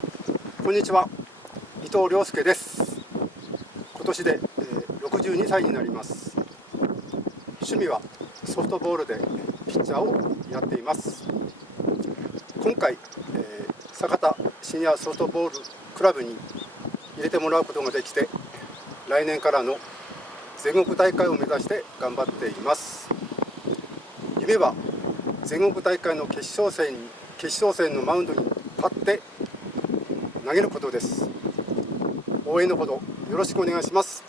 こんにちは、伊藤亮介です。今年で、62歳になります。趣味はソフトボールでピッチャーをやっています。今回、酒田シニアソフトボールクラブに入れてもらうことができて、来年からの全国大会を目指して頑張っています。夢は全国大会の決勝戦のマウンドに立って投げることです。応援のほどよろしくお願いします。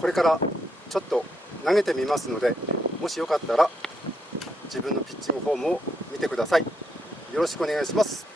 これからちょっと投げてみますので、もしよかったら自分のピッチングフォームを見てください。よろしくお願いします。